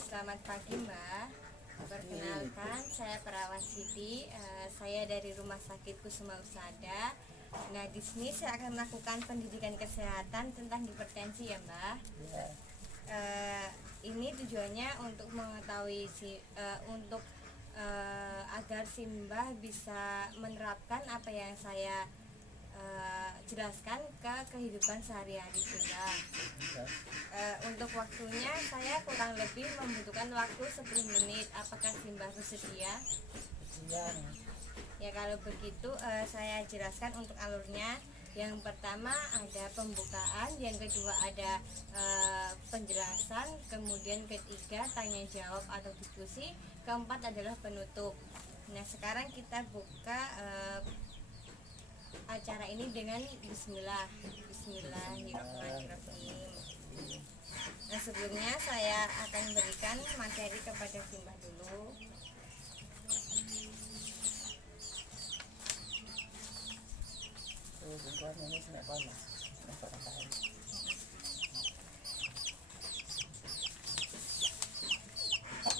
Selamat pagi Mbak. Perkenalkan, saya perawat Siti. Saya dari Rumah Sakit Kusuma Husada. Nah, di sini saya akan melakukan pendidikan kesehatan tentang hipertensi ya Mbak. Ini tujuannya untuk mengetahui agar si Mbah bisa menerapkan apa yang saya jelaskan ke kehidupan sehari-hari juga. Untuk waktunya saya kurang lebih membutuhkan waktu 10 menit. Apakah Simbah bersedia? Ya kalau begitu saya jelaskan untuk alurnya. Yang pertama ada pembukaan, yang kedua ada penjelasan, kemudian ketiga tanya jawab atau diskusi, keempat adalah penutup. Nah sekarang kita buka acara ini dengan Bismillahirrahmanirrahim. Nah sebelumnya saya akan berikan materi kepada Simbah dulu.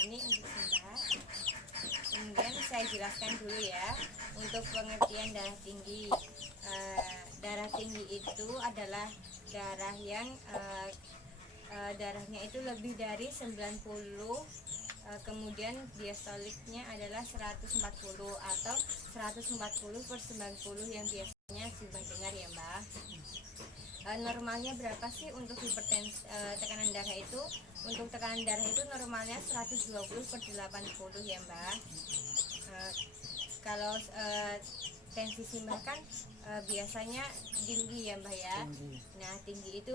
Ini untuk Simbah. Kemudian saya jelaskan dulu ya untuk pengertian darah tinggi. Darah tinggi itu adalah darah yang darahnya itu lebih dari 90, kemudian diastoliknya adalah 140 atau 140/90 yang biasanya Simbah dengar ya Mbak. Normalnya berapa sih untuk hipertensi tekanan darah itu? Untuk tekanan darah itu normalnya 120/80 ya Mbak. Kalau tensi Simbah kan biasanya tinggi ya Mbak ya. Nah tinggi itu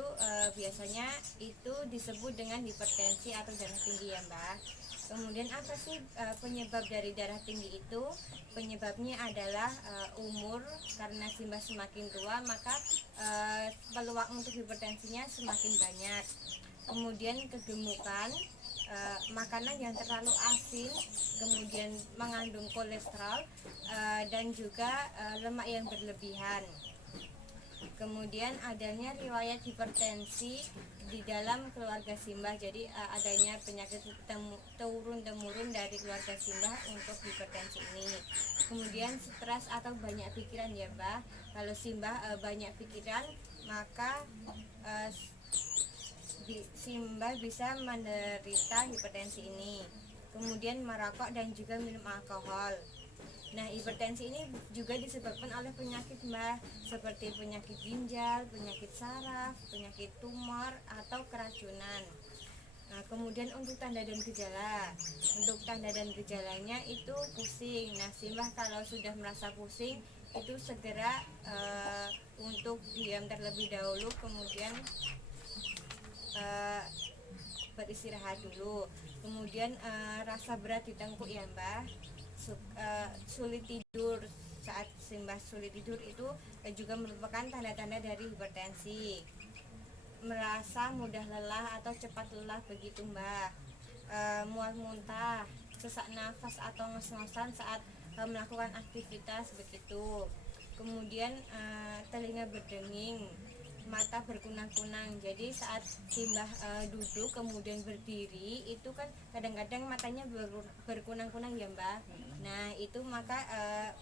biasanya itu disebut dengan hipertensi atau darah tinggi ya Mbak. Kemudian apa sih penyebab dari darah tinggi itu? Penyebabnya adalah umur, karena Simbah semakin tua maka peluang untuk hipertensinya semakin banyak. Kemudian kegemukan, makanan yang terlalu asin, kemudian mengandung kolesterol dan juga lemak yang berlebihan. Kemudian adanya riwayat hipertensi di dalam keluarga Simbah, jadi adanya penyakit turun-temurun dari keluarga Simbah untuk hipertensi ini. Kemudian stres atau banyak pikiran ya Mbak. Kalau Simbah banyak pikiran maka Simbah bisa menderita hipertensi ini. Kemudian merokok dan juga minum alkohol. Nah hipertensi ini juga disebabkan oleh penyakit Mbak, seperti penyakit ginjal, penyakit saraf, penyakit tumor atau keracunan. Nah kemudian untuk tanda dan gejala, untuk tanda dan gejalanya itu pusing. Nah Simbah kalau sudah merasa pusing itu segera untuk diam terlebih dahulu, kemudian beristirahat dulu. Kemudian rasa berat di tengkuk ya Mbak, sulit tidur. Saat Simbah sulit tidur itu juga merupakan tanda-tanda dari hipertensi. Merasa mudah lelah atau cepat lelah begitu Mbak. Mual muntah, sesak nafas atau ngos-ngosan saat melakukan aktivitas begitu. Kemudian telinga berdenging, mata berkunang-kunang. Jadi saat Simbah duduk kemudian berdiri itu kan kadang-kadang matanya berkunang-kunang ya Mbak. Nah itu maka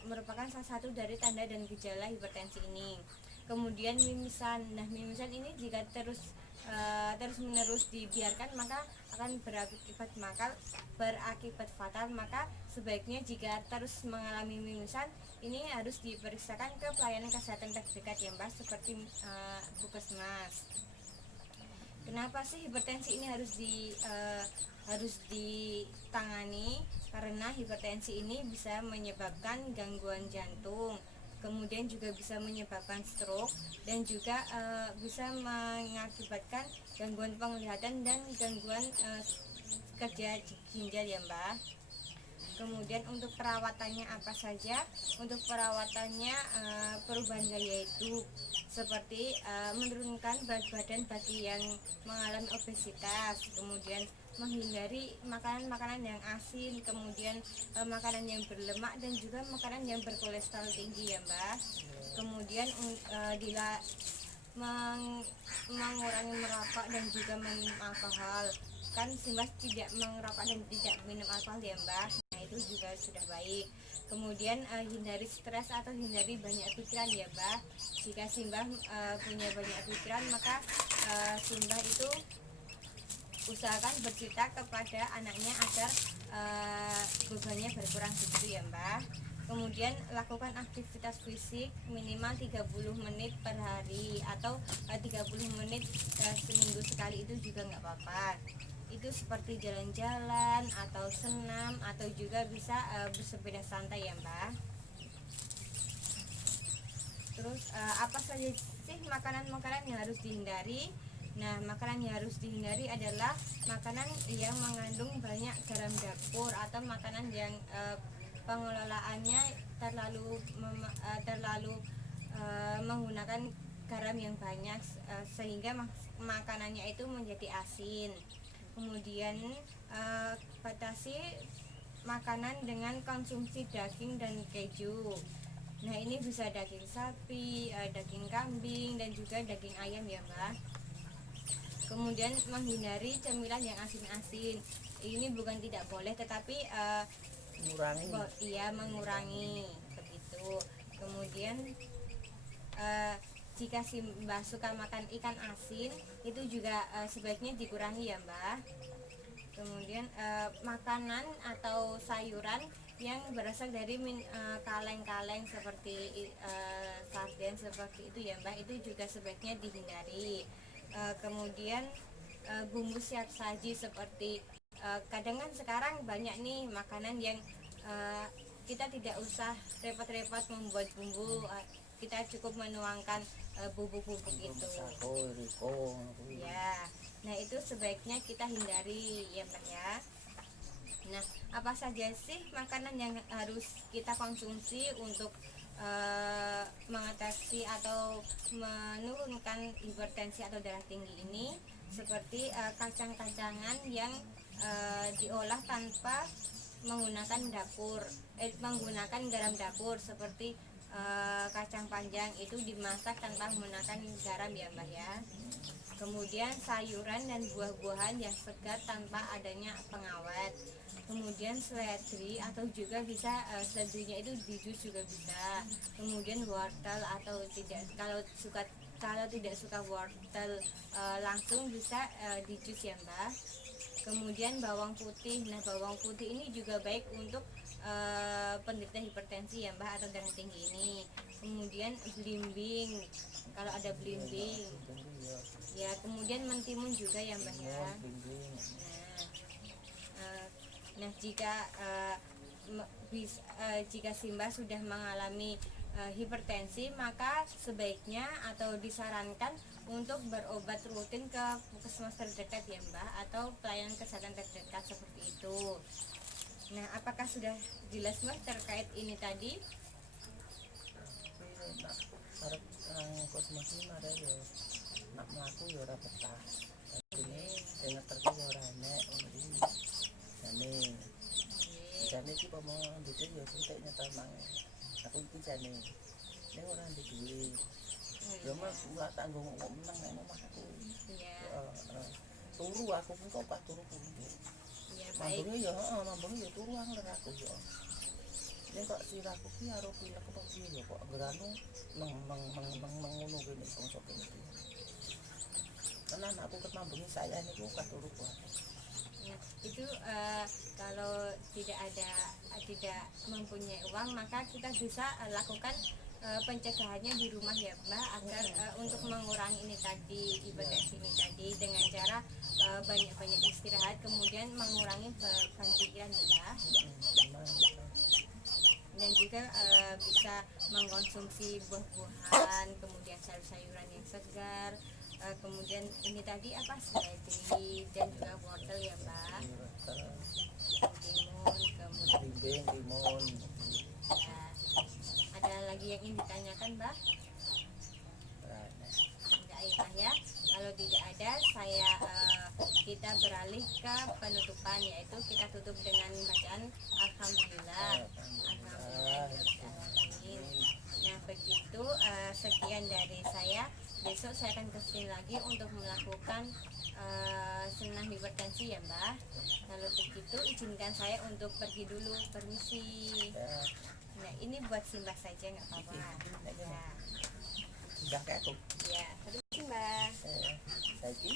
merupakan salah satu dari tanda dan gejala hipertensi ini. Kemudian mimisan. Nah mimisan ini jika terus menerus dibiarkan maka akan berakibat fatal. Maka sebaiknya jika terus mengalami mimisan ini harus diperiksakan ke pelayanan kesehatan terdekat ya Mbak, seperti Puskesmas. Kenapa sih hipertensi ini harus ditangani? Karena hipertensi ini bisa menyebabkan gangguan jantung, kemudian juga bisa menyebabkan stroke, dan juga bisa mengakibatkan gangguan penglihatan dan gangguan kerja ginjal ya Mbak. Kemudian untuk perawatannya apa saja? Untuk perawatannya perubahan gaya hidup, seperti menurunkan berat badan bagi yang mengalami obesitas, kemudian menghindari makanan-makanan yang asin, kemudian makanan yang berlemak dan juga makanan yang berkolesterol tinggi ya Mbak. Kemudian mengurangi merokok dan juga minum alkohol. kan Simbah tidak merokok dan tidak minum alkohol ya Mbak. Nah itu juga sudah baik. Kemudian hindari stres atau hindari banyak pikiran ya Mbak. Jika Simbah punya banyak pikiran, maka Simbah itu usahakan bercerita kepada anaknya agar bebannya berkurang gitu ya Mbak. Kemudian lakukan aktivitas fisik minimal 30 menit per hari atau 30 menit seminggu sekali, itu juga nggak apa-apa. Itu seperti jalan-jalan atau senam atau juga bisa bersepeda santai ya Mbak. Terus apa saja sih makanan-makanan yang harus dihindari? Nah, makanan yang harus dihindari adalah makanan yang mengandung banyak garam dapur atau makanan yang pengelolaannya terlalu menggunakan garam yang banyak sehingga makanannya itu menjadi asin. Kemudian batasi makanan dengan konsumsi daging dan keju. Nah ini bisa daging sapi, daging kambing, dan juga daging ayam ya Mbak. Kemudian menghindari cemilan yang asin-asin. Ini bukan tidak boleh, tetapi mengurangi begitu. Kemudian jika Simbah suka makan ikan asin, itu juga sebaiknya dikurangi ya Mbak. Kemudian makanan atau sayuran yang berasal dari kaleng-kaleng seperti sarden seperti itu ya Mbak, itu juga sebaiknya dihindari. Kemudian bumbu siap saji seperti kadang kan sekarang banyak nih makanan yang kita tidak usah repot-repot membuat bumbu, kita cukup menuangkan bubuk-bubuk itu ya. Nah itu sebaiknya kita hindari ya Mbak ya. Nah apa saja sih makanan yang harus kita konsumsi untuk mengatasi atau menurunkan hipertensi atau darah tinggi ini? Seperti kacang-kacangan yang diolah tanpa menggunakan garam dapur, seperti kacang panjang itu dimasak tanpa menggunakan garam ya Mbak ya. Kemudian sayuran dan buah-buahan yang segar tanpa adanya pengawet. Kemudian seledri atau juga bisa seledrinya itu di jus juga bisa. Kemudian wortel atau kalau tidak suka wortel langsung bisa di jus ya Mbak. Kemudian bawang putih. Nah bawang putih ini juga baik untuk penderita hipertensi ya Mbak atau darah tinggi ini. Kemudian belimbing, kalau ada belimbing ya. Kemudian mentimun juga ya Mbak ya. Nah jika Simbah sudah mengalami hipertensi, maka sebaiknya atau disarankan untuk berobat rutin ke puskesmas terdekat ya Mbak, atau pelayanan kesehatan terdekat seperti itu. Nah apakah sudah jelas Mbak terkait ini tadi? Arep puskesmas iki mare yo nak mlaku yo ora betah. Dene ngeterke yo ora enek jane iki pomo ndek yo suntik nyetel mang. Aku iki jane nek ora ndek duwe. Yo mas ora tanggung kok meneng nang omahku. Iya. Turu aku kok pas turu kuwi. Iya baik. Mambune yo turu angler aku yo. Nek kok sirahku ki karo pilek apa piye ya kok geranu ngono kene bangsa kene. Tenan aku ketambungi saya niku katuru kuat. Ya, itu kalau tidak mempunyai uang, maka kita bisa lakukan pencegahannya di rumah ya Mbak, agar untuk mengurangi ini tadi, hipertensi ini tadi, dengan cara banyak-banyak istirahat, kemudian mengurangi beban pikiran ya. Dan juga bisa mengkonsumsi buah-buahan, kemudian sayur-sayuran yang segar, kemudian ini tadi apa, seledri dan juga wortel ya Mbak, timun, kemudian timun. Ya. Ada lagi yang ingin ditanyakan Mbak? Enggak ya. Kalau tidak ada, kita beralih ke penutupan, yaitu kita tutup dengan bacaan Alhamdulillah. Alhamdulillah. Nah begitu, sekian dari saya. besok saya akan kesini lagi untuk melakukan senam hipertensi ya Mbah. Kalau begitu izinkan saya untuk pergi dulu, permisi. Ya, Nah ini buat Simbah saja nggak apa-apa. Ya, udah kayak aku. ya terus Mbah. Saiki